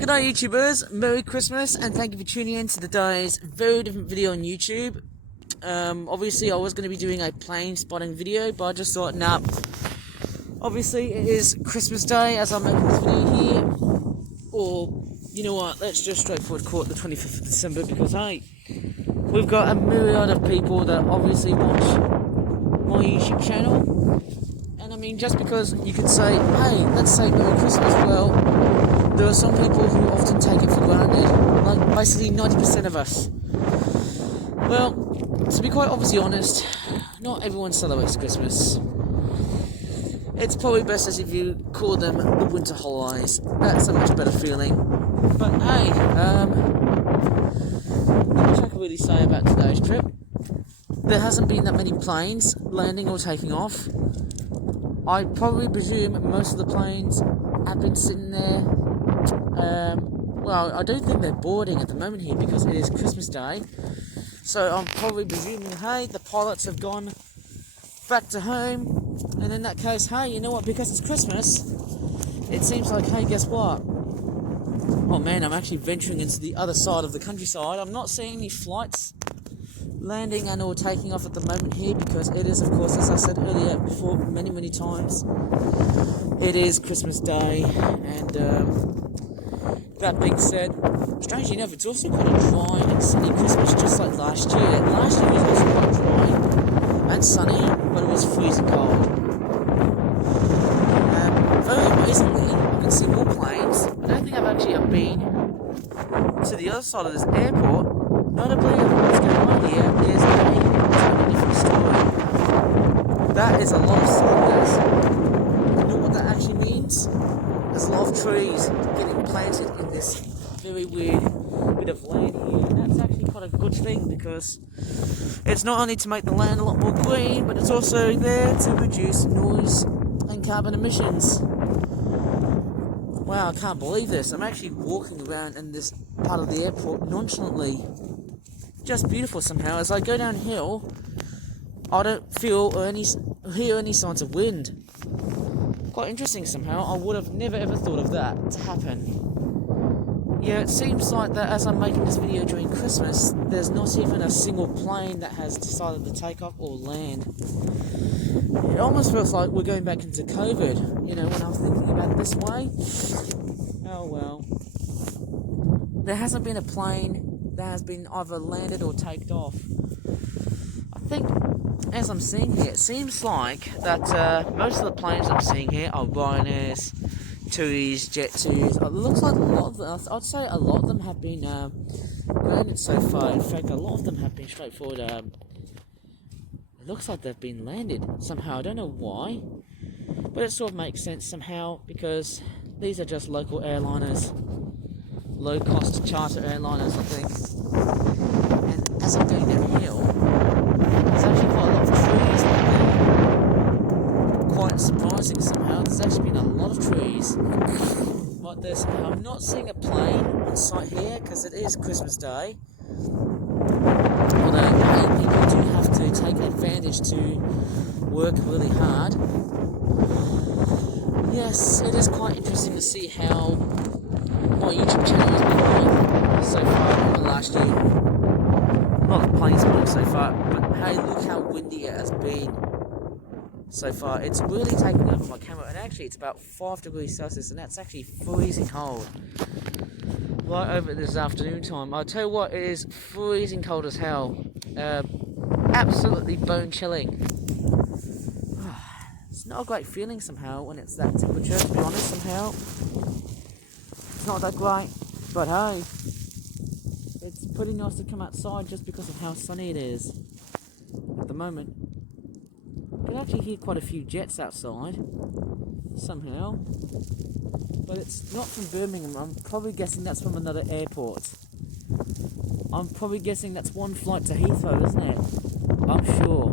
G'day YouTubers, Merry Christmas and thank you for tuning in to today's very different video on YouTube. Obviously I was going to be doing a plane spotting video, but I just thought, nah, obviously it is Christmas Day as I'm making this video here, or you know what, let's just straightforward call it the 25th of December because hey, we've got a myriad of people that obviously watch my YouTube channel, and I mean just because you could say, hey, let's say Merry Christmas, well, there are some people who often take it for granted, like basically 90% of us. Well, to be quite obviously honest, not everyone celebrates Christmas. It's probably best as if you call them the winter holidays. That's a much better feeling. But hey, not much I can really say about today's trip. There hasn't been that many planes landing or taking off. I probably presume most of the planes have been sitting there. Well, I don't think they're boarding at the moment here because it is Christmas Day. So I'm probably presuming, hey, the pilots have gone back to home. And in that case, hey, you know what, because it's Christmas, it seems like, hey, guess what? Oh man, I'm actually venturing into the other side of the countryside. I'm not seeing any flights landing and or taking off at the moment here because it is, of course, as I said earlier before many times, it is Christmas Day. And that being said, strangely enough, it's also quite a dry and sunny Christmas, just like last year. Last year was also quite dry and sunny, but it was freezing cold. Very amazingly, I can see more planes. I don't think I've actually been to the other side of this airport. Notably, what's going on here is a totally different story. That is a lot of cylinders. You know what that actually means? There's a lot of trees getting planted in this very weird bit of land here, and that's actually quite a good thing because it's not only to make the land a lot more green, but it's also there to reduce noise and carbon emissions. Wow, I can't believe this. I'm actually walking around in this part of the airport nonchalantly. Just beautiful somehow. As I go downhill, I don't feel or hear any signs of wind. Quite interesting somehow. I would have never ever thought of that to happen. Yeah, it seems like that as I'm making this video during Christmas, there's not even a single plane that has decided to take off or land. It almost feels like we're going back into COVID, you know, when I was thinking about it this way. Oh well. There hasn't been a plane that has been either landed or taken off. I think, as I'm seeing here, it seems like that most of the planes I'm seeing here are Ryanairs, TUIs, Jet2s. It looks like a lot of them, I'd say a lot of them have been landed so far. In fact, a lot of them have been straightforward. It looks like they've been landed somehow. I don't know why, but it sort of makes sense somehow because these are just local airliners, low-cost charter airliners, I think. And as I'm going downhill, there's actually quite a lot of trees there. Quite surprising somehow. There's actually been a lot of trees. But there's, I'm not seeing a plane on site here because it is Christmas Day. Although, hey, people do have to take advantage to work really hard. Yes, it is quite interesting to see how my YouTube channel has been going so far over the last year. A lot of planes spotting so far, but hey, look how windy it has been so far. It's really taking over my camera, and actually it's about 5 degrees Celsius, and that's actually freezing cold. Right over this afternoon time. I'll tell you what, it is freezing cold as hell. Absolutely bone chilling. It's not a great feeling somehow when it's that temperature, to be honest, somehow. It's not that great, but hey, it's pretty nice to come outside just because of how sunny it is at the moment. You can actually hear quite a few jets outside, somehow. But it's not from Birmingham. I'm probably guessing that's from another airport. I'm probably guessing that's one flight to Heathrow, isn't it? I'm sure.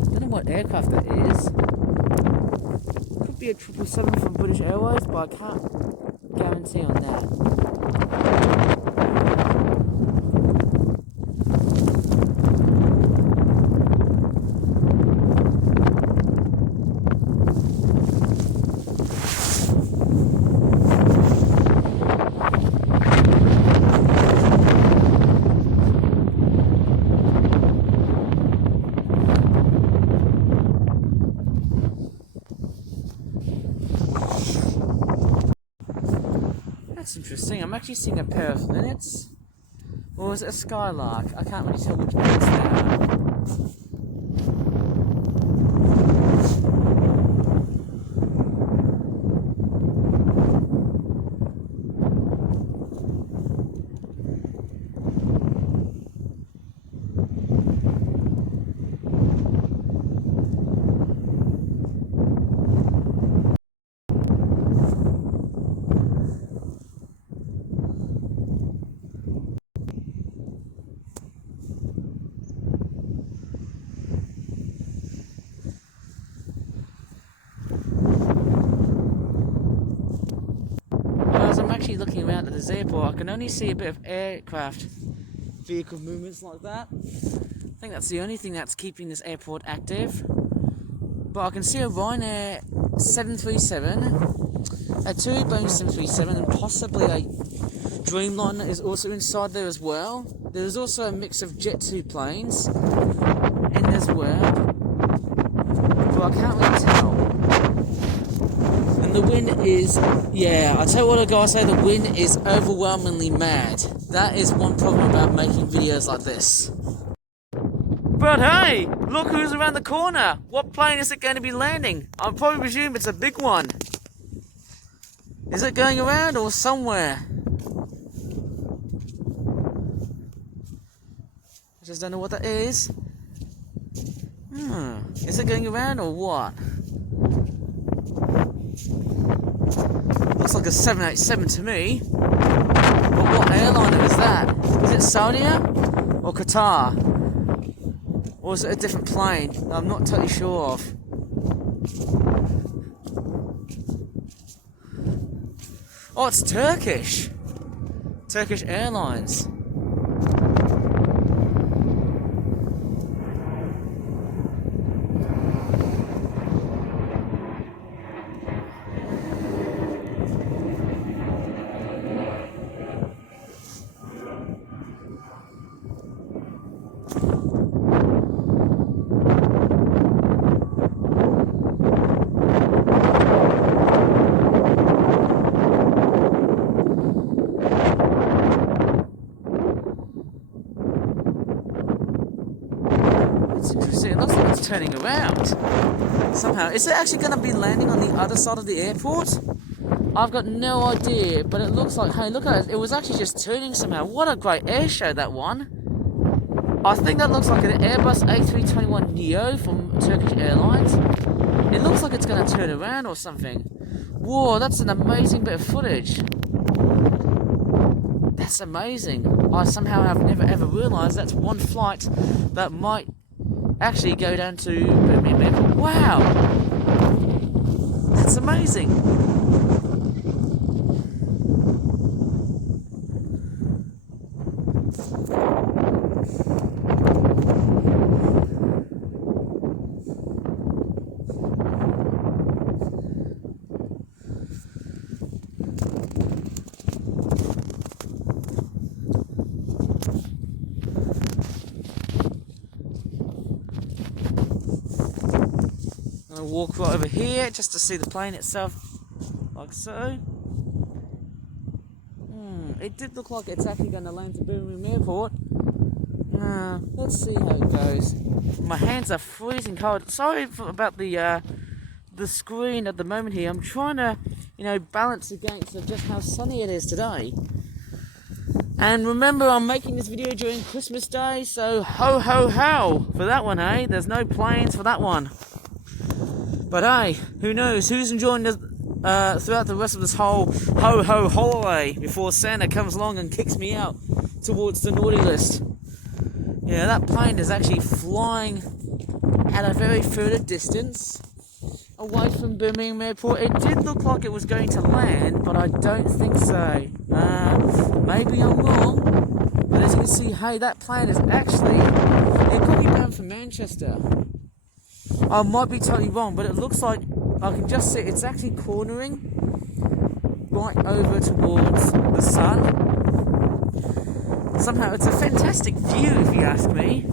I don't know what aircraft that is. Could be a 777 from British Airways, but I can't guarantee on that. That's interesting. I'm actually seeing a pair of linnets. Or is it a skylark? I can't really tell which birds they are. As I'm actually looking around at this airport, I can only see a bit of aircraft vehicle movements like that. I think that's the only thing that's keeping this airport active. But I can see a Ryanair 737, a two Boeing 737, and possibly a Dreamliner is also inside there as well. There is also a mix of Jet2 planes in as well, but I can't really tell. And the wind is, yeah, I tell you what the guys say, the wind is overwhelmingly mad. That is one problem about making videos like this. But hey, look who's around the corner. What plane is it going to be landing? I probably presume it's a big one. Is it going around or somewhere? I just don't know what that is. Is it going around or what? Looks like a 787 to me. But what airliner is that? Is it Saudia or Qatar? Or is it a different plane that I'm not totally sure of? Oh, it's Turkish. Turkish Airlines. It's interesting. It looks like it's turning around. Somehow. Is it actually going to be landing on the other side of the airport? I've got no idea, but it looks like, hey, look at it. It was actually just turning somehow. What a great air show, that one. I think that looks like an Airbus A321neo from Turkish Airlines. It looks like it's going to turn around or something. Whoa, that's an amazing bit of footage. That's amazing. I somehow have never ever realised that's one flight that might actually go down to Birmingham Airport. Wow! That's amazing. I'll walk right over here just to see the plane itself, like so. It did look like it's actually going to land at Birmingham Airport. Let's see how it goes. My hands are freezing cold. Sorry about the screen at the moment here. I'm trying to, balance against just how sunny it is today. And remember, I'm making this video during Christmas Day, so ho ho ho for that one, eh? There's no planes for that one. But hey, who knows? Who's enjoying this throughout the rest of this whole ho ho holiday before Santa comes along and kicks me out towards the naughty list? Yeah, that plane is actually flying at a very further distance away from Birmingham Airport. It did look like it was going to land, but I don't think so. Maybe I'm wrong. But as you can see, hey, that plane is actually, it could be bound for Manchester. I might be totally wrong, but it looks like I can just see it's actually cornering right over towards the sun. Somehow it's a fantastic view, if you ask me.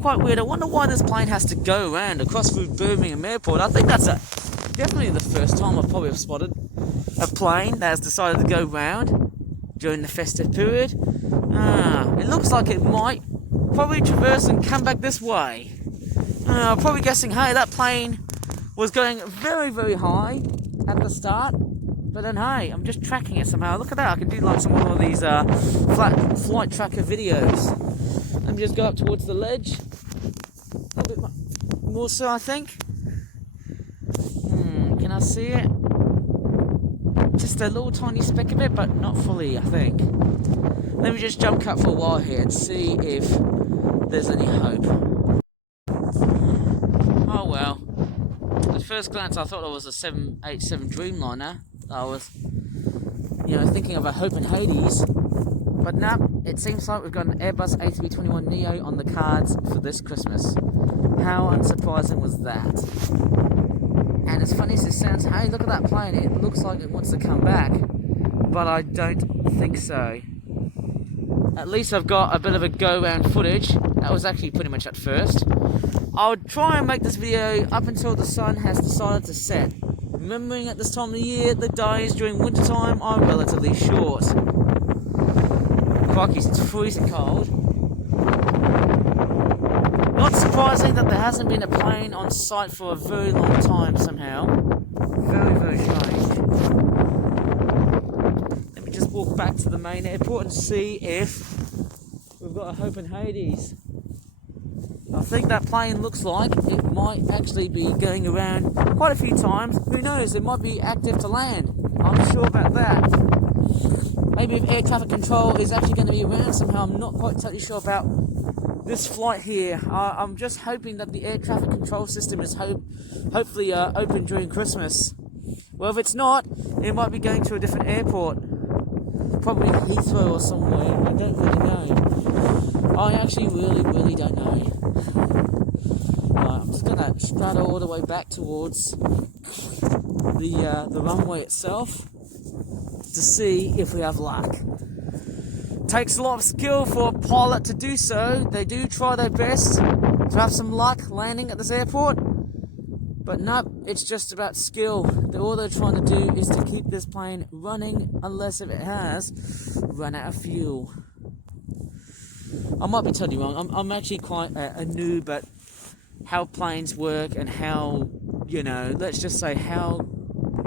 Quite weird. I wonder why this plane has to go around across through Birmingham Airport. I think that's definitely the first time I probably have spotted a plane that has decided to go round during the festive period. It looks like it might probably traverse and come back this way. Probably guessing, hey, that plane was going very, very high at the start, but then, hey, I'm just tracking it somehow. Look at that, I can do like some of these flat flight tracker videos. Let me just go up towards the ledge. A little bit more so, I think. Can I see it? Just a little tiny speck of it, but not fully, I think. Let me just jump cut for a while here and see if there's any hope. Oh well. At first glance I thought it was a 787 Dreamliner. I was, thinking of a Hope in Hades. But no, it seems like we've got an Airbus A321neo on the cards for this Christmas. How unsurprising was that? And as funny as it sounds, hey, look at that plane, it looks like it wants to come back, but I don't think so. At least I've got a bit of a go-round footage. That was actually pretty much at first. I would try and make this video up until the sun has decided to set. Remembering at this time of the year, the days during wintertime are relatively short. Crikey, it's freezing cold. Not surprising that there hasn't been a plane on site for a very long time somehow. Very, very strange. Let me just walk back to the main airport and see if we've got a Hope in Hades. I think that plane looks like it might actually be going around quite a few times. Who knows, it might be active to land. I'm not sure about that. Maybe if air traffic control is actually going to be around somehow. I'm not quite totally sure about this flight here. I'm just hoping that the air traffic control system is hopefully open during Christmas. Well, if it's not, it might be going to a different airport. Probably Heathrow or somewhere. I don't really know. I actually really don't know. I'm just going to straddle all the way back towards the runway itself to see if we have luck. Takes a lot of skill for a pilot to do so. They do try their best to have some luck landing at this airport, but nope, it's just about skill. All they're trying to do is to keep this plane running, unless if it has run out of fuel. I might be totally wrong. I'm actually quite a noob at how planes work and how, let's just say, how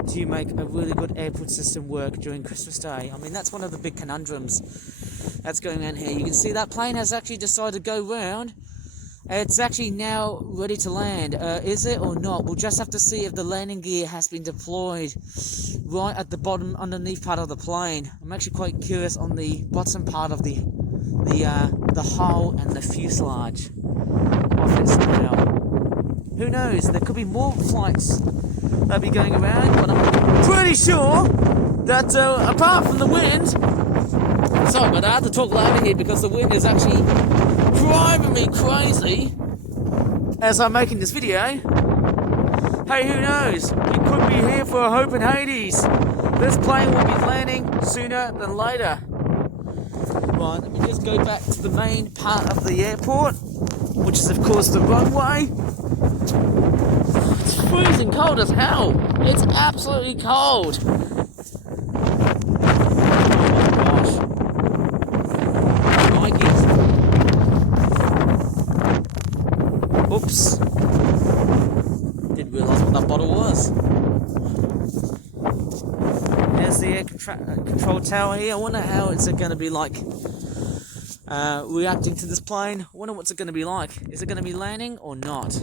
do you make a really good airport system work during Christmas Day? I mean, that's one of the big conundrums that's going on here. You can see that plane has actually decided to go round. It's actually now ready to land. Is it or not? We'll just have to see if the landing gear has been deployed right at the bottom, underneath part of the plane. I'm actually quite curious on the bottom part of the hull and the fuselage of it somehow. Who knows? There could be more flights that'll be going around, but I'm pretty sure that apart from the wind, sorry, but I have to talk louder here because the wind is actually driving me crazy as I'm making this video. Hey, who knows? We could be here for a Hope in Hades. This plane will be landing sooner than later. Right, let me just go back to the main part of the airport, which is of course the runway. It's freezing cold as hell. It's absolutely cold. Oops. Didn't realise what that bottle was. There's the air control tower here. I wonder how it's going to be like reacting to this plane. I wonder what's it going to be like. Is it going to be landing or not?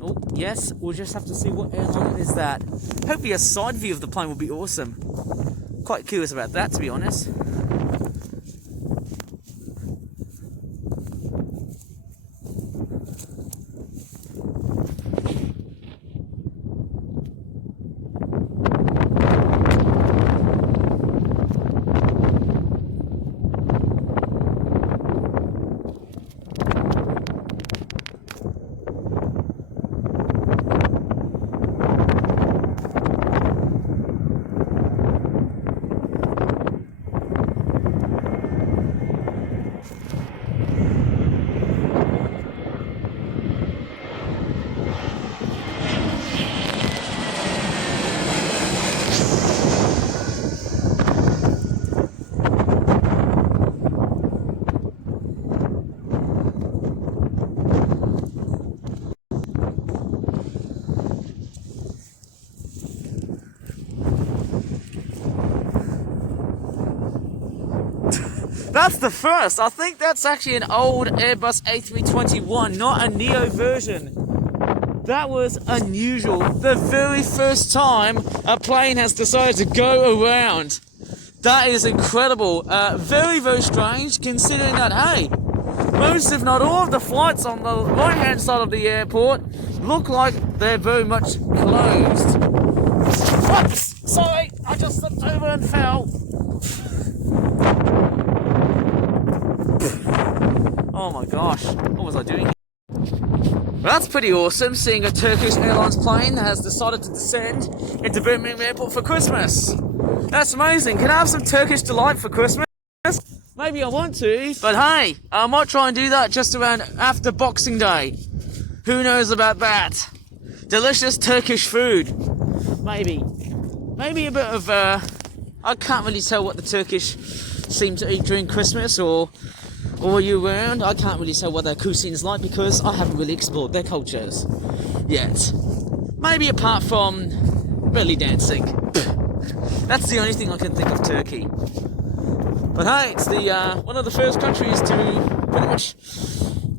Oh, yes. We'll just have to see what airline is that. Hopefully a side view of the plane will be awesome. Quite curious about that, to be honest. That's the first. I think that's actually an old Airbus A321, not a Neo version. That was unusual. The very first time a plane has decided to go around. That is incredible. Very, very strange, considering that, hey, most if not all of the flights on the right hand side of the airport look like they're very much closed. Whoops! Sorry, I just slipped over and fell. Oh my gosh, what was I doing here? That's pretty awesome, seeing a Turkish Airlines plane that has decided to descend into Birmingham Airport for Christmas. That's amazing. Can I have some Turkish delight for Christmas? Maybe I want to, but hey, I might try and do that just around after Boxing Day. Who knows about that? Delicious Turkish food. Maybe a bit of, I can't really tell what the Turkish seem to eat during Christmas or year round. I can't really tell what their cuisine is like because I haven't really explored their cultures yet. Maybe apart from belly dancing. That's the only thing I can think of Turkey. But hey, it's the one of the first countries to pretty much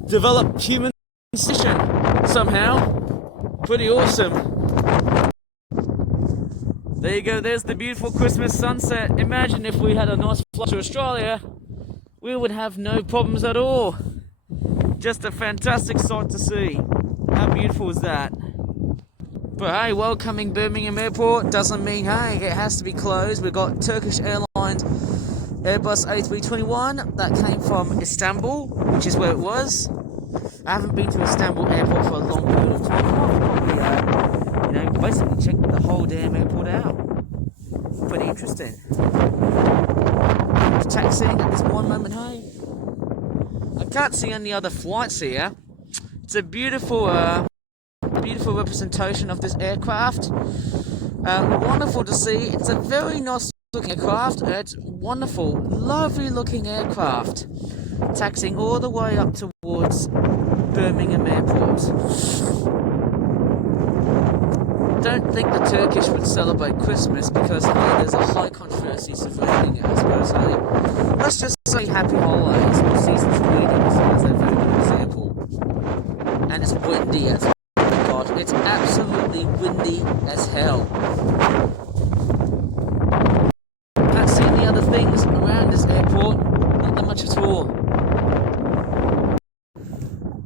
develop human civilization somehow. Pretty awesome. There you go, there's the beautiful Christmas sunset. Imagine if we had a nice flight to Australia, we would have no problems at all. Just a fantastic sight to see. How beautiful is that? But hey, welcoming Birmingham Airport doesn't mean, hey, it has to be closed. We've got Turkish Airlines Airbus A321 that came from Istanbul, which is where it was. I haven't been to Istanbul Airport for a long period of time. I'll probably, basically check the whole damn airport out. Pretty interesting. Taxiing at this one moment, hey. I can't see any other flights here. It's a beautiful representation of this aircraft. Wonderful to see. It's a very nice looking aircraft. It's wonderful, lovely looking aircraft. Taxiing all the way up towards Birmingham Airport. Don't think the Turkish would celebrate Christmas because there's a high controversy surrounding it, I suppose. Let's just say happy holidays or season's greetings as a very good example. And it's windy as God. It's absolutely windy as hell. Can't see any other things around this airport. Not that much at all.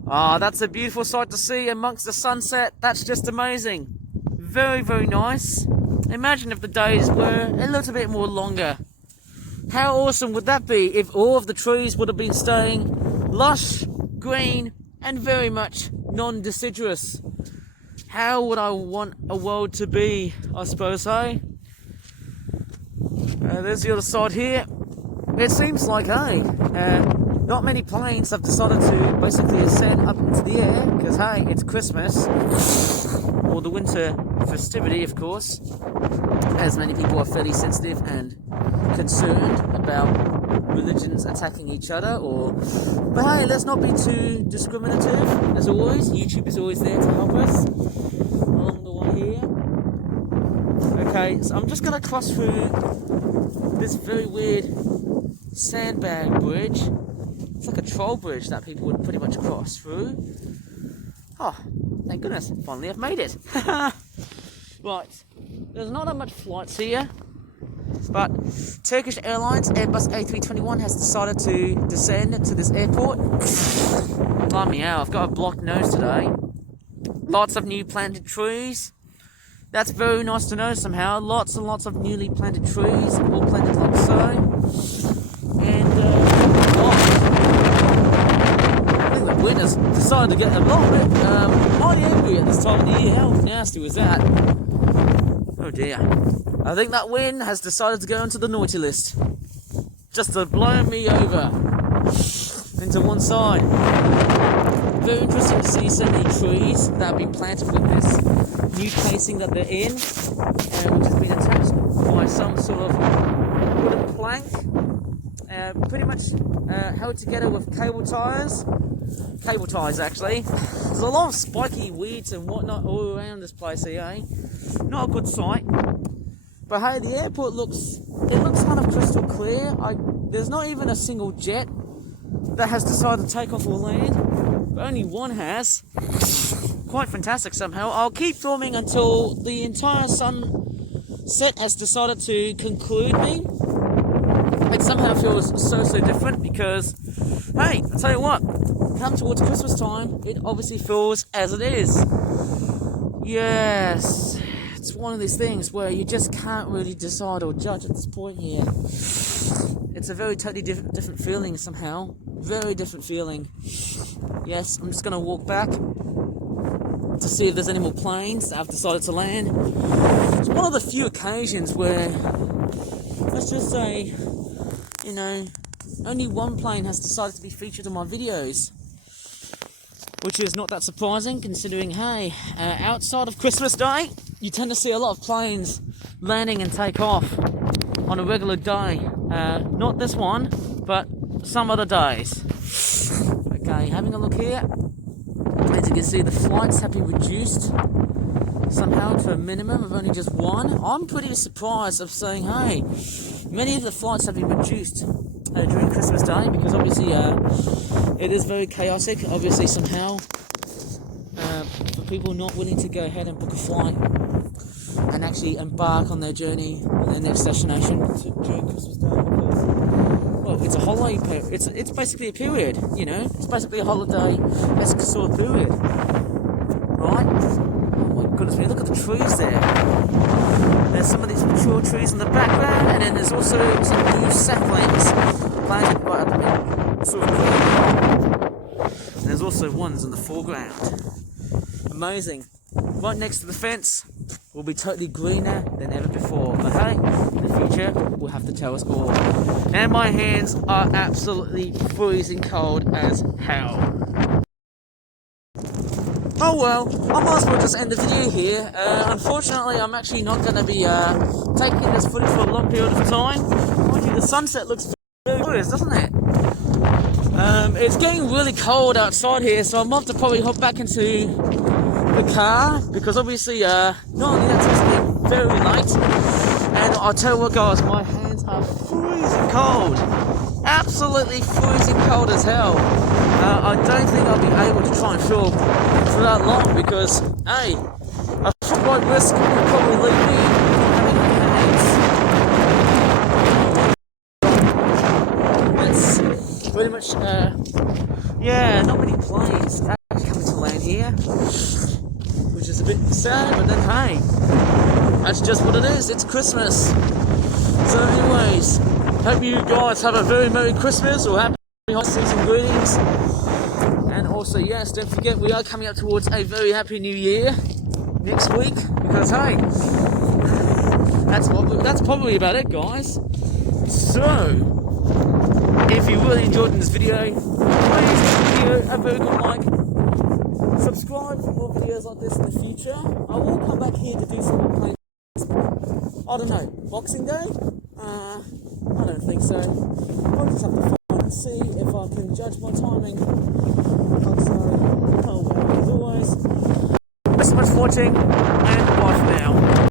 Ah, that's a beautiful sight to see amongst the sunset. That's just amazing. Very, very nice. Imagine if the days were a little bit more longer. How awesome would that be if all of the trees would have been staying lush, green, and very much non-deciduous? How would I want a world to be, I suppose, hey? There's the other side here. It seems like, hey, not many planes have decided to basically ascend up into the air because, hey, it's Christmas. Or the winter festivity, of course, as many people are fairly sensitive and concerned about religions attacking each other. But hey, let's not be too discriminative. As always, YouTube is always there to help us along the way here. Okay, so I'm just gonna cross through this very weird sandbag bridge. It's like a troll bridge that people would pretty much cross through. Oh, thank goodness, finally I've made it. Right, there's not that much flights here, but Turkish Airlines Airbus A321 has decided to descend to this airport. Blimey, I've got a blocked nose today. Lots of new planted trees. That's very nice to know somehow. Lots and lots of newly planted trees, all planted like so. And, wind has decided to get a little bit mighty angry at this time of the year. How nasty was that? Oh dear. I think that wind has decided to go into the naughty list. Just to blow me over into one side. Very interesting to see so many trees that have been planted with this new casing that they're in, which has been attached by some sort of wooden plank. Pretty much held together with cable ties actually. There's a lot of spiky weeds and whatnot all around this place here, eh? Not a good sight. But hey, the airport looks kind of crystal clear. I there's not even a single jet that has decided to take off or land, but only one has. Quite fantastic somehow. I'll keep filming until the entire sunset has decided to conclude me. It somehow feels so different because, hey, I'll tell you what, come towards Christmas time, it obviously feels as it is. Yes, it's one of these things where you just can't really decide or judge at this point here. It's a very totally different feeling somehow. Very different feeling. Yes, I'm just going to walk back to see if there's any more planes that I've decided to land. It's one of the few occasions where, let's just say, you know, only one plane has decided to be featured in my videos. Which is not that surprising, considering, hey, outside of Christmas Day, you tend to see a lot of planes landing and take off on a regular day. Not this one, but some other days. Okay, having a look here. As you can see, the flights have been reduced somehow to a minimum of only just one. I'm pretty surprised of saying, hey, many of the flights have been reduced during Christmas Day, because obviously it is very chaotic, obviously somehow, for people not willing to go ahead and book a flight and actually embark on their journey on their next destination during Christmas Day, because, well, it's a holiday period. It's basically a period, you know, it's basically a holiday-esque sort of period, right? Oh my goodness me, look at the trees there. There's some of these mature trees in the background, and then there's also some new saplings planted right up in the sort of green. There's also ones in the foreground. Amazing. Right next to the fence will be totally greener than ever before. But hey, the future will have to tell us all. And my hands are absolutely freezing cold as hell. Oh well, I might as well just end the video here. Unfortunately, I'm actually not going to be taking this footage for a long period of time. Mind you, the sunset looks very glorious, doesn't it? It's getting really cold outside here, so I'm going to have to probably hop back into the car, because obviously, not only that, it's getting very late. And I'll tell you what, guys, my hands are freezing cold. Absolutely freezing cold as hell. I don't think I'll be able to try and film for that long, because, hey, a foot-wide risk will probably leave me having hands. That's pretty much, yeah, not many planes actually coming to land here, which is a bit sad, but then, hey, that's just what it is. It's Christmas. So anyways, hope you guys have a very Merry Christmas, or Happy Holiday Season greetings. And also, yes, don't forget, we are coming up towards a very Happy New Year next week, because hey, that's probably about it, guys. So, if you really enjoyed this video, please give the video a very good like. Subscribe for more videos like this in the future. I will come back here to do some more playing. I don't know, Boxing Day? I don't think so. I'll just have to find and see if I can judge my timing. So, oh well, as always, thanks so much for watching, and bye for now.